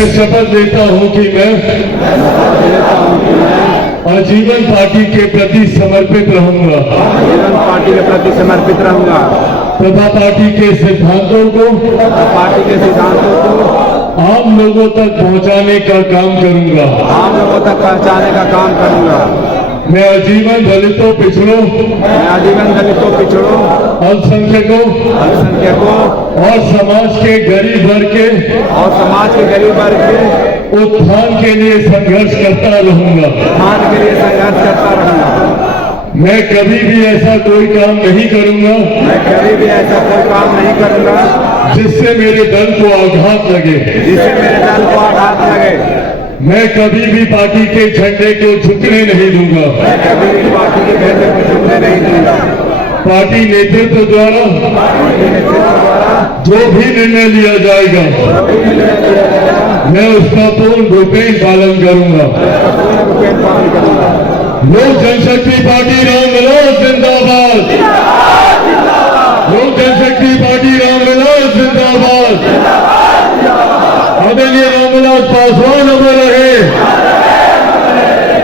मैं शपथ लेता हूं कि मैं आजीवन पार्टी के प्रति समर्पित रहूंगा आजीवन पार्टी के प्रति समर्पित रहूंगा तथा पार्टी के सिद्धांतों को आम लोगों तक पहुंचाने का काम करूंगा मैं आजीवन दलितों पिछड़ों अल्पसंख्यकों और समाज के गरीब वर्ग के उत्थान के लिए संघर्ष करता रहूंगा मैं कभी भी ऐसा कोई काम नहीं करूंगा जिससे मेरे दल को आघात लगे मैं कभी भी पार्टी के झंडे को झुकने नहीं दूंगा पार्टी नेतृत्व द्वारा जो भी निर्णय लिया जाएगा मैं उसका पूर्ण रूपेण पालन करूंगा लोक जनशक्ति पार्टी रामविलास जिंदाबाद लोक जनशक्ति पार्टी रामविलास जिंदाबाद आदरणीय रामविलास पासवान अमर रहे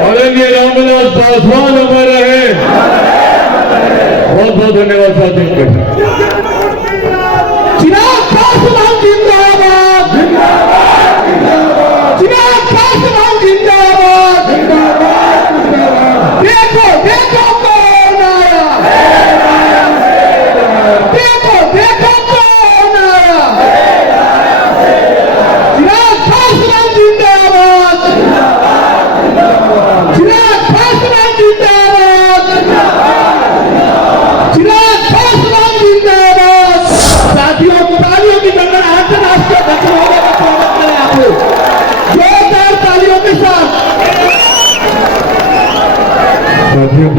आदरणीय रामविलास पासवान अमर रहे बहुत बहुत धन्यवाद साथियों चिराग पासवान जिंदाबाद चिराग पासवान जिंदाबाद देखो देखो कौन आया देखो देखो कौन आया चिराग पासवान जिंदाबाद चिराग पासवान जिंदाबाद चिराग पासवान जिंदाबाद साथियों तालियों की गणना अंतरराष्ट्रीय बच्चों का स्वागत करें आप लोग जोरदार तालियों के साथ साथियों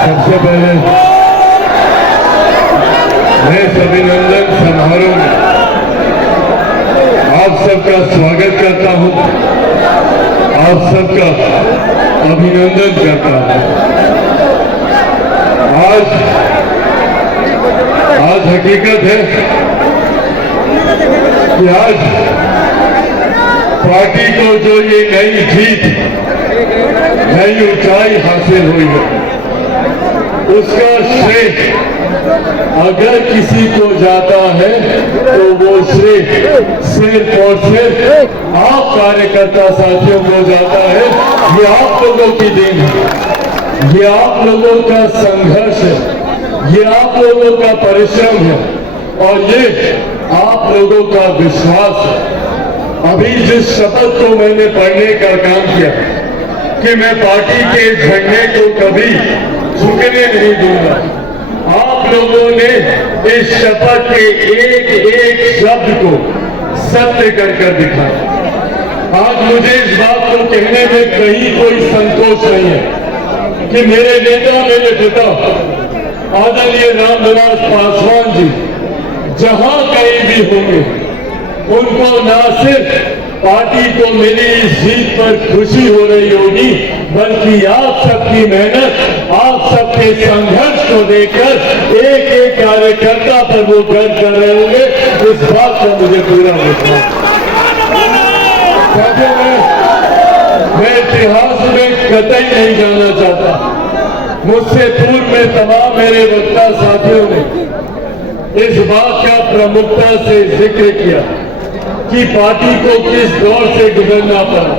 सबसे पहले मैं इस अभिनंदन समारोह में आप सबका स्वागत करता हूं आप सबका अभिनंदन करता हूं आज हकीकत है कि आज पार्टी को जो ये नई जीत नई ऊंचाई हासिल हुई है उसका श्रेय अगर किसी को जाता है तो वो श्रेय सिर्फ और सिर्फ आप कार्यकर्ता साथियों को जाता है ये आप लोगों की देन है ये आप लोगों का संघर्ष है ये आप लोगों का परिश्रम है और ये आप लोगों का विश्वास है अभी जिस शपथ को मैंने पढ़ने का काम किया कि मैं पार्टी के झंडे को कभी झुकने नहीं दूंगा आप लोगों ने इस शपथ के एक एक शब्द को सत्य कर दिखाया आज मुझे इस बात को कहने में कहीं कोई संतोष नहीं है कि मेरे नेता मेरे पिता आदरणीय रामविलास पासवान जी जहां कहीं भी होंगे उनको न सिर्फ पार्टी को मिली इस जीत पर खुशी हो रही होगी बल्कि आप सबकी मेहनत आप सबके संघर्ष को देखकर एक एक कार्यकर्ता पर वो गर्व कर रहे होंगे इस बात का मुझे पूरा विश्वास मैं इतिहास में कतई नहीं जाना चाहता मुझसे पूर्व में तमाम मेरे वक्ता साथियों ने इस बात का प्रमुखता से जिक्र किया कि पार्टी को किस दौर से गुजरना पड़ा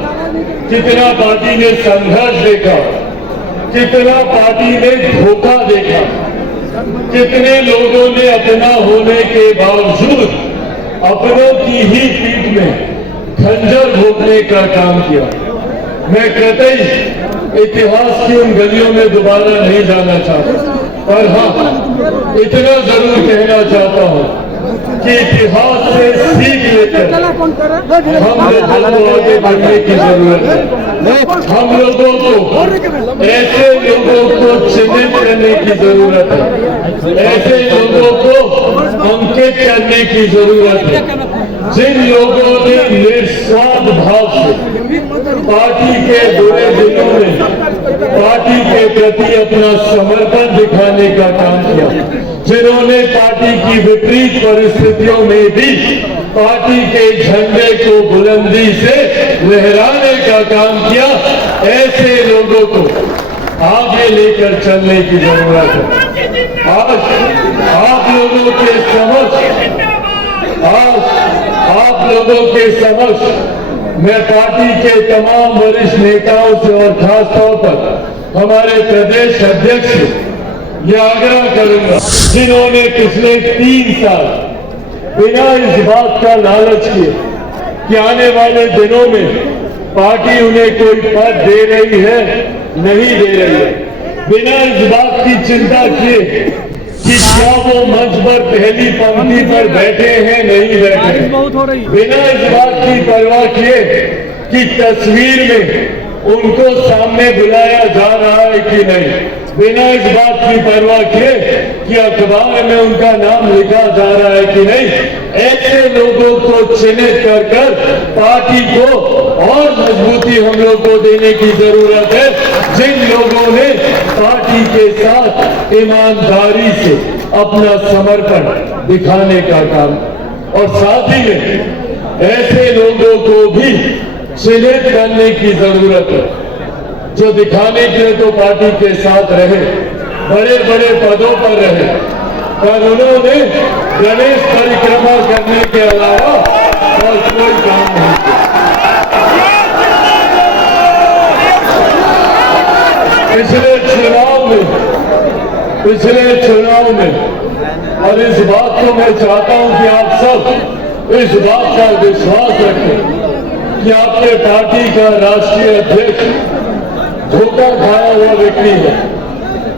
कितना पार्टी ने संघर्ष देखा कितना पार्टी ने धोखा देखा कितने लोगों ने अपना होने के बावजूद अपनों की ही पीठ में खंजर भोंकने का काम किया मैं कतई इतिहास की उन गलियों में दोबारा नहीं जाना चाहता पर हाँ इतना जरूर कहना चाहता हूँ कि इतिहास से सीख लेकर हम लोगों को आगे बढ़ने की जरूरत है हम लोगों को ऐसे लोगों को चिन्हित करने की जरूरत है ऐसे लोगों को अंकित करने की जरूरत है जिन लोगों ने निस्वार्थ भाव से पार्टी के बुरे दिनों में पार्टी के प्रति अपना समर्पण दिखाने का काम किया, जिन्होंने पार्टी की विपरीत परिस्थितियों में भी पार्टी के झंडे को बुलंदी से लहराने का काम किया, ऐसे लोगों को आगे लेकर चलने की जरूरत है। आज आप लोगों के समक्ष मैं पार्टी के तमाम वरिष्ठ नेताओं से और खास तौर पर हमारे प्रदेश अध्यक्ष से यह आग्रह करूंगा, जिन्होंने पिछले 3 साल बिना इस बात का लालच किए कि आने वाले दिनों में पार्टी उन्हें कोई पद दे रही है नहीं दे रही है, बिना इस बात की चिंता किए कि क्या वो मंच पर पहली पंक्ति पर बैठे हैं नहीं बैठे, बिना इस बात की परवाह किए कि तस्वीर में उनको सामने बुलाया जा रहा है कि नहीं, बिना इस बात की परवाह किए कि अखबार में उनका नाम लिखा जा रहा है कि नहीं, ऐसे लोगों को चिन्हित कर पार्टी को और मजबूती हम लोग को देने की जरूरत है, जिन लोगों ने पार्टी के साथ ईमानदारी से अपना समर्पण दिखाने का काम, और साथ ही में ऐसे लोगों को भी चिन्हित करने की जरूरत है जो दिखाने के लिए तो पार्टी के साथ रहे, बड़े बड़े पदों पर रहे, पर उन्होंने गणेश परिक्रमा करने के अलावा और कोई काम नहीं किया। पिछले चुनाव में, और इस बात को मैं चाहता हूं कि आप सब इस बात का विश्वास रखें कि आपके पार्टी का राष्ट्रीय अध्यक्ष धोखा खाया हुआ व्यक्ति है,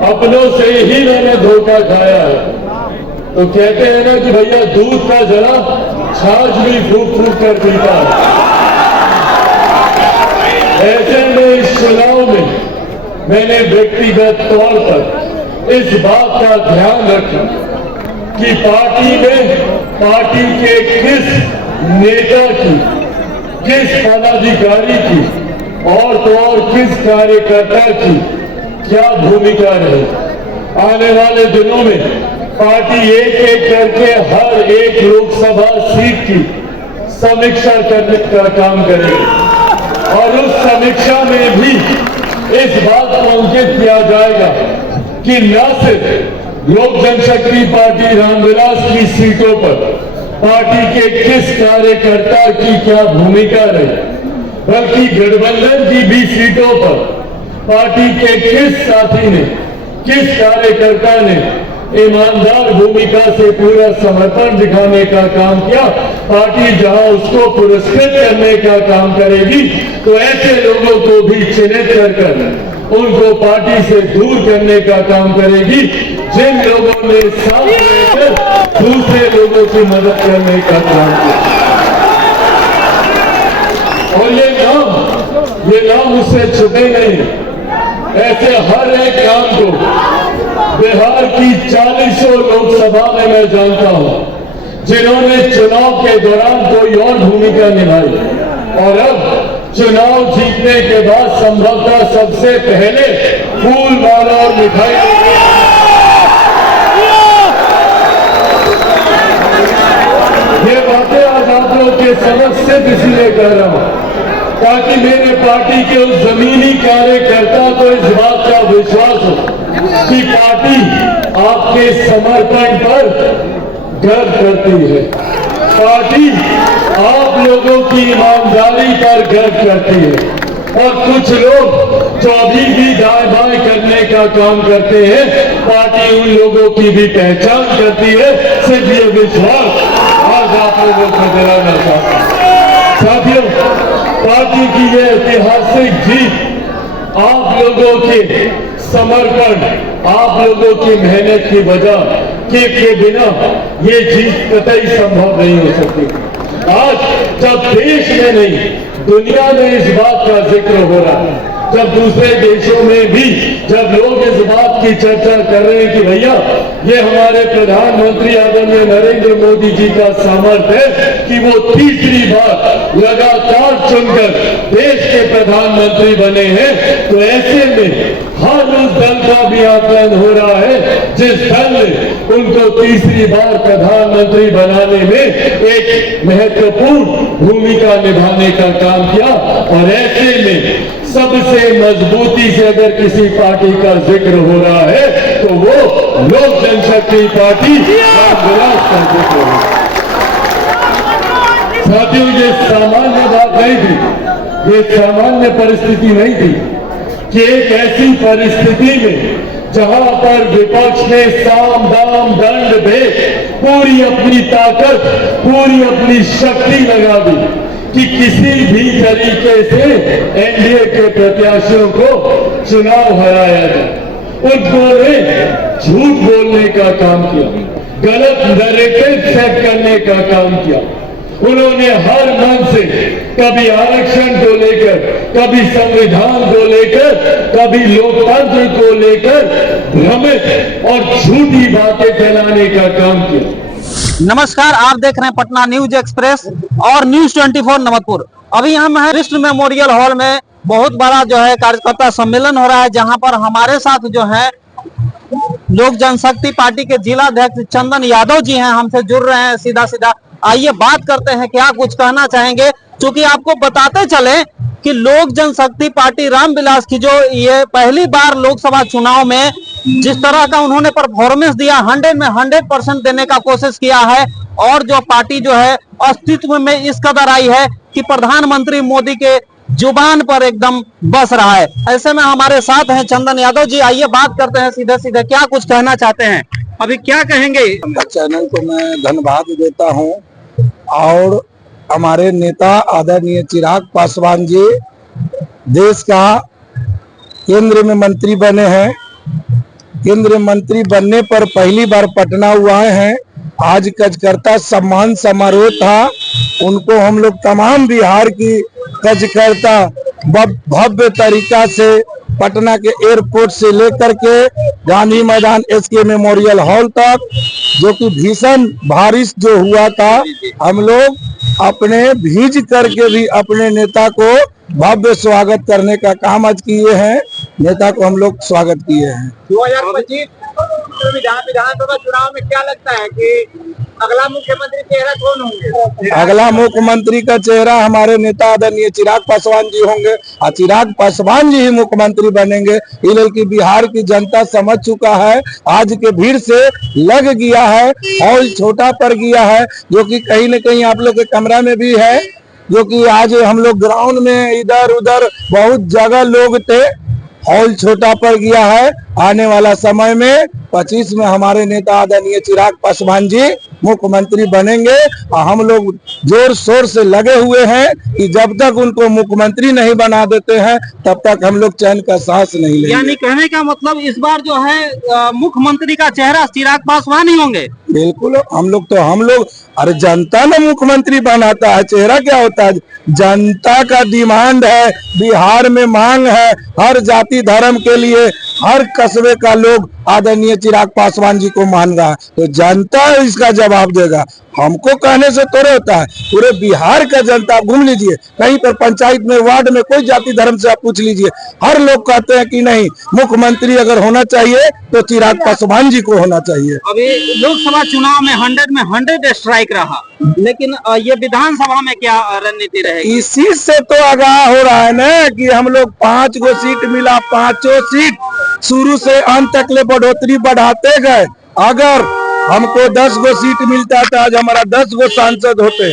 अपनों से ही मैंने धोखा खाया है। तो कहते हैं ना कि भैया दूध का जरा छाछ भी फूक फूक कर पीता है। ऐसे में इस चुनाव में मैंने व्यक्तिगत तौर पर इस बात का ध्यान रखा कि पार्टी में पार्टी के किस नेता की, किस पदाधिकारी की और तो और किस कार्यकर्ता की क्या भूमिका रहे। आने वाले दिनों में पार्टी एक एक करके हर एक लोकसभा सीट की समीक्षा करने का काम करेगी, और उस समीक्षा में भी इस बात को अंकित किया जाएगा कि न सिर्फ लोक जनशक्ति पार्टी रामविलास की सीटों पर पार्टी के किस कार्यकर्ता की क्या भूमिका रही, बल्कि गठबंधन की भी सीटों पर पार्टी के किस साथी ने, किस कार्यकर्ता ने ईमानदार भूमिका से पूरा समर्पण दिखाने का काम किया। पार्टी जहां उसको पुरस्कृत करने का काम करेगी, तो ऐसे लोगों को भी चिन्हित कर उनको पार्टी से दूर करने का काम करेगी, जिन लोगों ने साथ लेकर दूसरे लोगों की मदद करने का काम किया। और ये नाम उससे छुपे नहीं। ऐसे हर एक काम को बिहार की 40 लोकसभा में मैं जानता हूं, जिन्होंने चुनाव के दौरान कोई और भूमिका निभाई, और अब चुनाव जीतने के बाद संभवतः सबसे पहले फूल माला और मिठाई। ये बातें आज आप लोग के समक्ष सिर्फ इसलिए कर रहा हूं ताकि मेरे पार्टी के उस जमीनी कार्यकर्ता को इस बात का विश्वास हो कि पार्टी आपके समर्पण पर गर्व करती है, पार्टी आप लोगों की ईमानदारी पर गर्व करती है। और कुछ लोग जो अभी भी दाएं बाएं करने का काम करते हैं, पार्टी उन लोगों की भी पहचान करती है। सिर्फ ये विश्वास आज आप लोगों को दिलाना चाहता हूं। साथियों, पार्टी की ये ऐतिहासिक जीत आप लोगों के समर्पण, आप लोगों की मेहनत की वजह के बिना ये जीत कतई संभव नहीं हो सकती। आज जब देश में नहीं दुनिया में इस बात का जिक्र हो रहा है, जब दूसरे देशों में भी जब लोग इस बात की चर्चा कर रहे हैं कि भैया ये हमारे प्रधानमंत्री आदरणीय नरेंद्र मोदी जी का सामर्थ्य है कि वो तीसरी बार लगातार चुनकर देश के प्रधानमंत्री बने हैं, तो ऐसे में हर उस दल का भी आकलन हो रहा है जिस दल ने उनको तीसरी बार प्रधानमंत्री बनाने में एक महत्वपूर्ण भूमिका निभाने का काम किया। और ऐसे में सबसे मजबूती से अगर किसी पार्टी का जिक्र हो रहा है तो वो लोक जनशक्ति पार्टी रामविलास का जिक्र हो। साथियों, ये सामान्य बात नहीं थी, ये सामान्य परिस्थिति नहीं थी कि एक ऐसी परिस्थिति में जहां पर विपक्ष ने साम दाम दंड भेद पूरी अपनी ताकत, पूरी अपनी शक्ति लगा दी कि किसी भी तरीके से एनडीए के प्रत्याशियों को चुनाव हराया जाए। उन्होंने झूठ बोलने का काम किया, गलत नैरेटिव सेट करने का काम किया। उन्होंने हर मन से कभी आरक्षण को लेकर, कभी संविधान को लेकर, कभी लोकतंत्र को लेकर भ्रमित और झूठी बातें फैलाने का काम किया। नमस्कार, आप देख रहे हैं पटना न्यूज एक्सप्रेस और न्यूज 24 नमतपुर। अभी हम हैं कृष्ण मेमोरियल हॉल में। बहुत बड़ा जो है कार्यकर्ता सम्मेलन हो रहा है, जहां पर हमारे साथ जो है लोक जनशक्ति पार्टी के जिला अध्यक्ष चंदन यादव जी हैं, हमसे जुड़ रहे हैं सीधा। आइए बात करते हैं, क्या कुछ कहना चाहेंगे। क्योंकि आपको बताते चले कि लोक जनशक्ति पार्टी रामविलास की जो ये पहली बार लोकसभा चुनाव में जिस तरह का उन्होंने परफॉर्मेंस दिया, 100 में 100% देने का कोशिश किया है। और जो पार्टी जो है अस्तित्व में इस कदर आई है कि प्रधानमंत्री मोदी के जुबान पर एकदम बस रहा है। ऐसे में हमारे साथ हैं चंदन यादव जी। आइए बात करते हैं सीधे, क्या कुछ कहना चाहते हैं, अभी क्या कहेंगे। चैनल को मैं धन्यवाद देता हूं और हमारे नेता आदरणीय चिराग पासवान जी देश का केंद्र में मंत्री बने हैं। केंद्रीय मंत्री बनने पर पहली बार पटना हुआ हैं। आज कार्यकर्ता सम्मान समारोह था, उनको हम लोग तमाम बिहार की कार्यकर्ता भव्य तरीका से पटना के एयरपोर्ट से लेकर के गांधी मैदान एसके मेमोरियल हॉल तक, जो कि भीषण बारिश जो हुआ था, हम लोग अपने भीज करके भी अपने नेता को भव्य स्वागत करने का काम आज किए हैं। नेता को हम लोग स्वागत किए हैं। 2025 विधानसभा चुनाव में क्या लगता है कि अगला मुख्यमंत्री चेहरा कौन होंगे? अगला मुख्यमंत्री का चेहरा हमारे नेता आदरणीय चिराग पासवान जी होंगे और चिराग पासवान जी ही मुख्यमंत्री बनेंगे। इधर की बिहार की जनता समझ चुका है, आज के भीड़ से लग गया है, हॉल छोटा पड़ गया है, जो कि कहीं न कहीं आप लोग के कमरा में भी है, जो कि आज हम लोग ग्राउंड में इधर उधर बहुत जगह लोग थे, हॉल छोटा पड़ गया है। आने वाला समय में 25 में हमारे नेता आदरणीय चिराग पासवान जी मुख्यमंत्री बनेंगे और हम लोग जोर शोर से लगे हुए हैं कि जब तक उनको मुख्यमंत्री नहीं बना देते हैं तब तक हम लोग चैन का सांस नहीं लेंगे। यानी कहने का मतलब इस बार जो है मुख्यमंत्री का चेहरा चिराग पासवान ही होंगे। बिल्कुल, हम लोग अरे जनता ने मुख्यमंत्री बनाता है, चेहरा क्या होता है? जनता का डिमांड है, बिहार में मांग है, हर जाति धर्म के लिए हर कस्बे का लोग आदरणीय चिराग पासवान जी को मान रहा है, तो जनता इसका जवाब देगा। हमको कहने से थोड़े होता है, पूरे बिहार का जनता आप घूम लीजिए, कहीं पर पंचायत में वार्ड में कोई जाति धर्म से आप पूछ लीजिए, हर लोग कहते हैं कि नहीं, मुख्यमंत्री अगर होना चाहिए तो चिराग पासवान जी को होना चाहिए। अभी लोकसभा चुनाव में 100 में 100 स्ट्राइक रहा, लेकिन ये विधानसभा में क्या रणनीति रहेगी? इसी से तो आगाह हो रहा है ना कि हम लोग 5 गो सीट मिला, 5 सीट शुरू से अंत तक ले बढ़ोतरी बढ़ाते गए। अगर हमको 10 गो सीट मिलता था, आज हमारा 10 गो सांसद होते।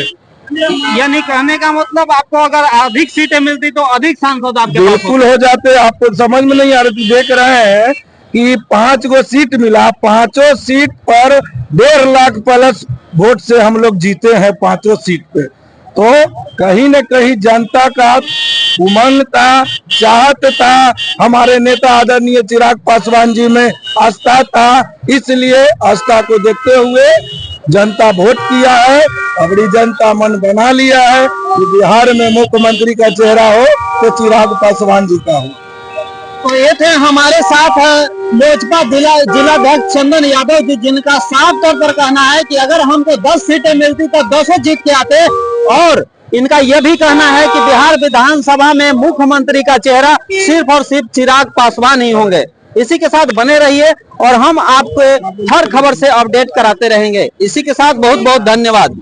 यानी कहने का मतलब आपको अगर अधिक सीटें मिलती तो अधिक सांसद आपके पास बिल्कुल हो जाते। आपको समझ में नहीं आ रही, देख रहे हैं कि 5 गो सीट मिला, 5 सीट पर 1.5 लाख प्लस वोट से हम लोग जीते हैं 5 सीट पे। तो कहीं न कहीं जनता का उमंग था, चाहत था, हमारे नेता आदरणीय चिराग पासवान जी में आस्था था, इसलिए आस्था को देखते हुए जनता वोट किया है। अपनी जनता मन बना लिया है कि बिहार में मुख्यमंत्री का चेहरा हो तो चिराग पासवान जी का हो। तो ये थे हमारे साथ लोजपा जिलाध्यक्ष चंदन यादव जी, जिनका साफ तौर पर कहना है कि अगर हमको 10 सीटें मिलती तो 10 जीत के आते और इनका यह भी कहना है कि बिहार विधानसभा में मुख्यमंत्री का चेहरा सिर्फ और सिर्फ चिराग पासवान ही होंगे। इसी के साथ बने रहिए और हम आपको हर खबर से अपडेट कराते रहेंगे। इसी के साथ बहुत बहुत धन्यवाद।